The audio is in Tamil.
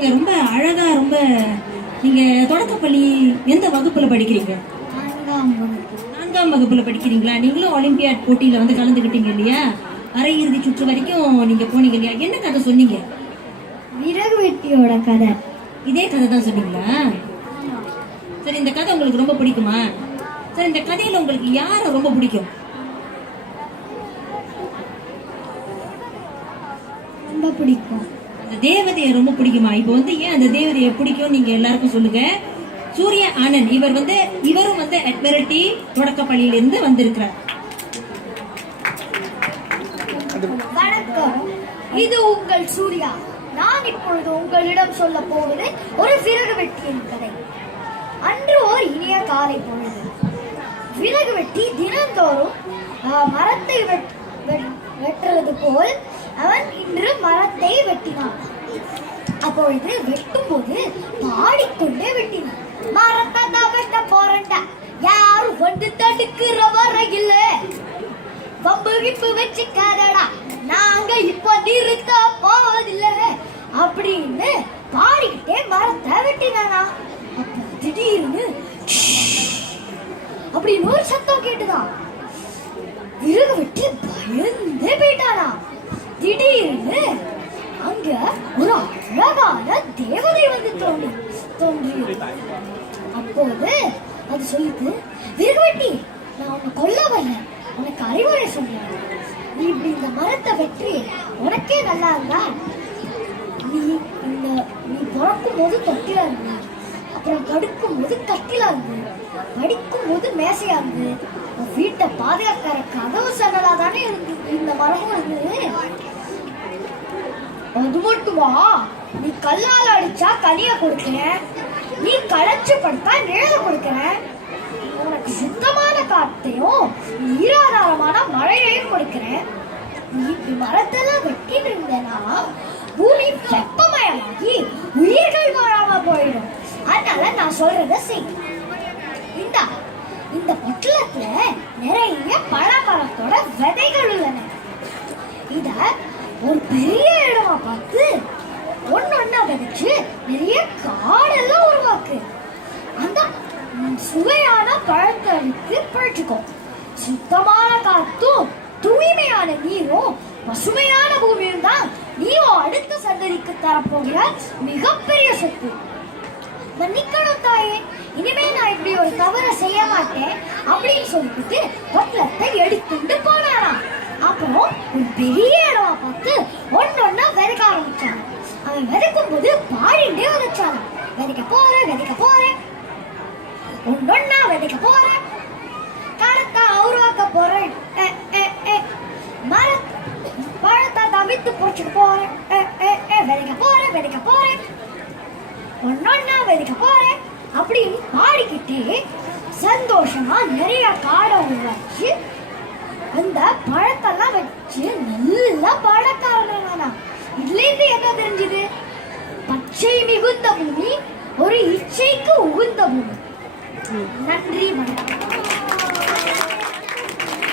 வாங்க. ரொம்ப அழகா, ரொம்ப நீங்க தொடக்கப்பள்ளி எந்த வகுப்புல படிக்கிறீங்க? 4ஆம் வகுப்புல படிக்கிறீங்களா? நீங்களும் ஒலிம்பியாட் போட்டியில வந்து கலந்துக்கிட்டீங்க இல்லையா? அரையிறுதி சுற்று வரைக்கும் நீங்க போனீங்க இல்லையா? என்ன கதை சொன்னீங்க? விறகு வெட்டியோட கதை. இதே கதை தான் சொன்னீங்களா? சரி, இந்த கதை உங்களுக்கு ரொம்ப பிடிக்குமா? சரி, இந்த கதையில உங்களுக்கு யாரை ரொம்ப பிடிக்கும்? ரொம்ப பிடிக்கும். அந்த தேவதையை ரொம்ப பிடிக்குமா? இப்போ வந்து ஏன் அந்த தேவதையை பிடிக்கும் நீங்க எல்லாருக்கும் சொல்லுங்க. சூரிய ஆனந்த் இவரும் வந்து அட்மிரல்டி தொடக்கப்பள்ளியிலிருந்து வந்திருக்கிறார். வணக்கம், இது உங்கள் சூர்யா. நான் இப்பொழுது உங்களிடம் சொல்ல போவது ஒரு விறகு வெட்டியின் கதை. அன்று ஓர் இனிய காலை பொழுது விறகு வெட்டி தினந்தோறும் மரத்தை வெட்டுறது போல் அவன் இன்று மரத்தை வெட்டினான். அப்பொழுது வெட்டும் போது பாடிக்கொண்டே வெட்டினான். மரத்தை தான் வெட்ட போறேன்டா, யாரும் வந்து தடுக்கிற வரையில் வம்பு கிப்பு வச்சுக்காதடா, நாங்க இப்ப நிறுத்த போவதில்லை அப்படின்னு பாடிக்கிட்டே மரத்தை வெட்டினானா. அப்ப திடீர்னு அப்படின்னு ஒரு சத்தம் கேட்டுதான். விறகு வெட்டி பயந்தே போயிட்டானா. திடீர்னு அங்க ஒரு அழகான தேவதை வந்து தோன்றியது. அப்போது அது சொல்லிட்டு, விறகு வெட்டி, நான் உன்னை கொல்ல வரல, உனக்கு அறிவுரை சொல்றேன். நீ இப்படி இந்த மரத்தை வெற்றி உனக்கே நல்லா இருந்தா, நீ பிறக்கும் போது தொட்டிலா இருந்து, அப்புறம் படுக்கும் போது கட்டிலா இருந்து, படிக்கும் போது மேசையா இருந்து, வீட்டை பாதுகாக்கிற கதவு சன்னலா தானே இருந்து இந்த மரமும் இருந்தது. அது மட்டுமா, நீ கல்லால அடிச்சா கனிய கொடுக்கிறேன், நீ களைச்சு படுத்தா நிழல கொடுக்கிறேன், உனக்கு சுத்தமான காத்தையும் ஈராதாரமான மழையையும் கொடுக்கிறேன். நீ இப்படி மரத்தெல்லாம் வெட்டிட்டு இருந்தேன்னா பூமி வெப்பமயமாகி உயிர்கள் வாழாம போயிடும். அதனால நான் சொல்றத செய். இந்த பொட்டலத்துல நிறைய பழமரத்தோட விதைகள் உள்ளன. இத ஒரு பெரிய இடமா பார்த்து ஒன்னொன்னா விதைச்சு நிறைய காடெல்லாம் உருவாக்கு. அந்த சுவையான பழத்தை எடுத்து பழிச்சுக்கோ. சுத்தமான காத்தும் தூய்மையான நீரும் பசுமையான பூமியும் தான் நீயும் அடுத்த சந்ததிக்கு தரப்போகிற மிகப்பெரிய சொத்து. மன்னிக்கணும் தாயே, இனிமே நான் இப்படி ஒரு தவறை செய்ய மாட்டேன் அப்படின்னு சொல்லிட்டு பொட்டலத்தை எடுத்துட்டு போனானா. அப்புறம் ஒரு பெரிய இடமா பார்த்து ஒன்னொன்னா விதைக்க ஆரம்பிச்சான். அவன் விதைக்கும் போது பாடிண்டே விதைச்சான். விதைக்க போறேன், ஒன்னொன்னா விதைக்க போறேன், கருத்தா உருவாக்க போறேன், பழத்தை தவித்து புடிச்சுக்க போறேன், விதைக்க போறேன், ஒன்னொன்னா விதைக்க போறேன் அப்படின்னு பாடிக்கிட்டே சந்தோஷமா நிறைய காடை உருவாச்சு. அந்த பழத்தெல்லாம் வச்சு நல்லா பழக்காரனா. இதுல இருந்து என்ன தெரிஞ்சது? பச்சை மிகுந்த பூமி ஒரு இச்சைக்கு உகுந்த பூமி. நன்றி, வணக்கம்.